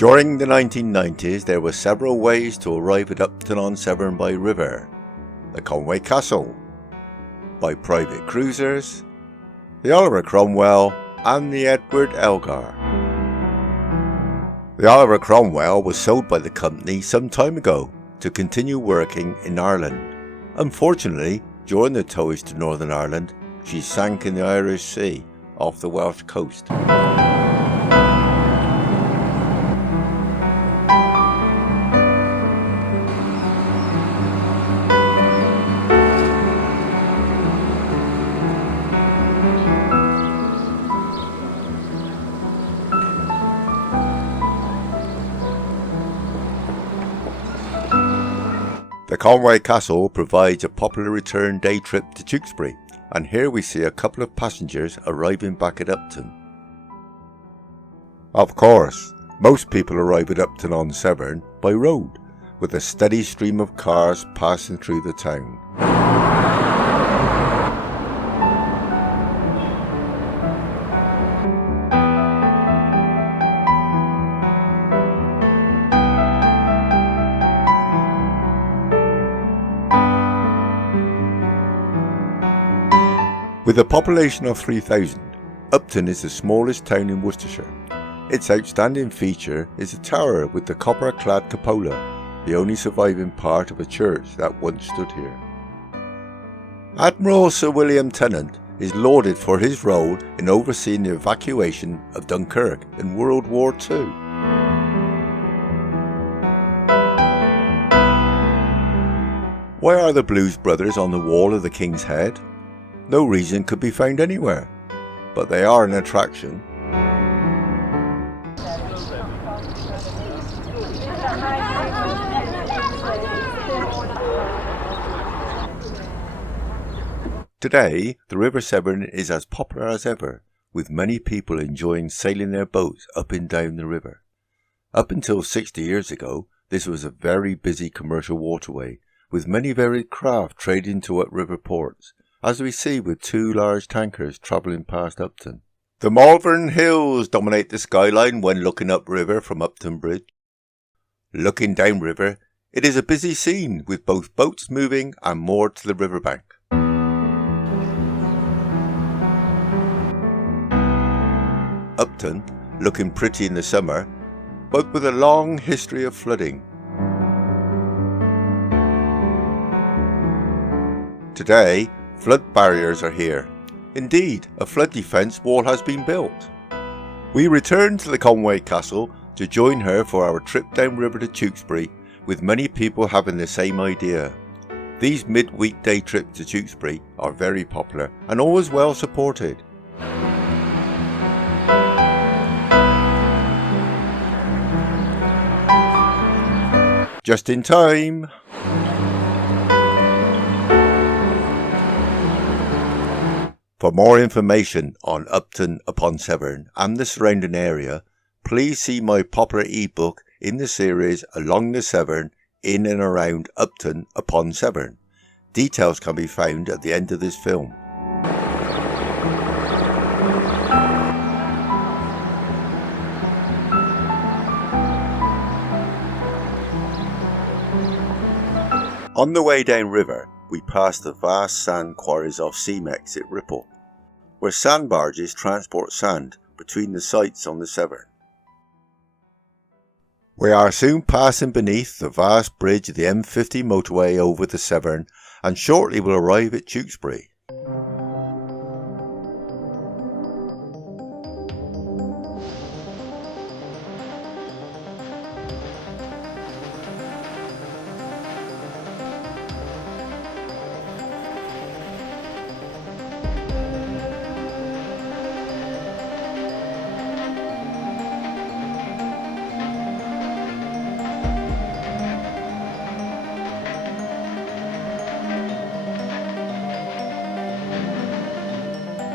During the 1990s there were several ways to arrive at Upton-on-Severn by river: the Conway Castle, by private cruisers, the Oliver Cromwell and the Edward Elgar. The Oliver Cromwell was sold by the company some time ago to continue working in Ireland. Unfortunately, during the towage to Northern Ireland, she sank in the Irish Sea off the Welsh coast. The Conway Castle provides a popular return day trip to Tewkesbury, and here we see a couple of passengers arriving back at Upton. Of course, most people arrive at Upton-on-Severn by road, with a steady stream of cars passing through the town. With a population of 3,000, Upton is the smallest town in Worcestershire. Its outstanding feature is a tower with the copper-clad cupola, the only surviving part of a church that once stood here. Admiral Sir William Tennant is lauded for his role in overseeing the evacuation of Dunkirk in World War II. Why are the Blues Brothers on the wall of the King's Head? No reason could be found anywhere, but they are an attraction. Today, the River Severn is as popular as ever, with many people enjoying sailing their boats up and down the river. Up until 60 years ago, this was a very busy commercial waterway, with many varied craft trading to upriver ports, as we see with two large tankers travelling past Upton. The Malvern hills dominate the skyline when looking upriver from Upton Bridge. Looking downriver, it is a busy scene with both boats moving and moored to the riverbank. Upton, looking pretty in the summer, but with a long history of flooding. Today, flood barriers are here. Indeed, a flood defence wall has been built. We return to the Conway Castle to join her for our trip downriver to Tewkesbury, with many people having the same idea. These mid-weekday trips to Tewkesbury are very popular and always well supported. Just in time! For more information on Upton-upon-Severn and the surrounding area, please see my popular ebook in the series Along the Severn in and around Upton-upon-Severn. Details can be found at the end of this film. On the way downriver, we passed the vast sand quarries off Seamex at Ripple, where sand barges transport sand between the sites on the Severn. We are soon passing beneath the vast bridge of the M50 motorway over the Severn, and shortly will arrive at Tewkesbury.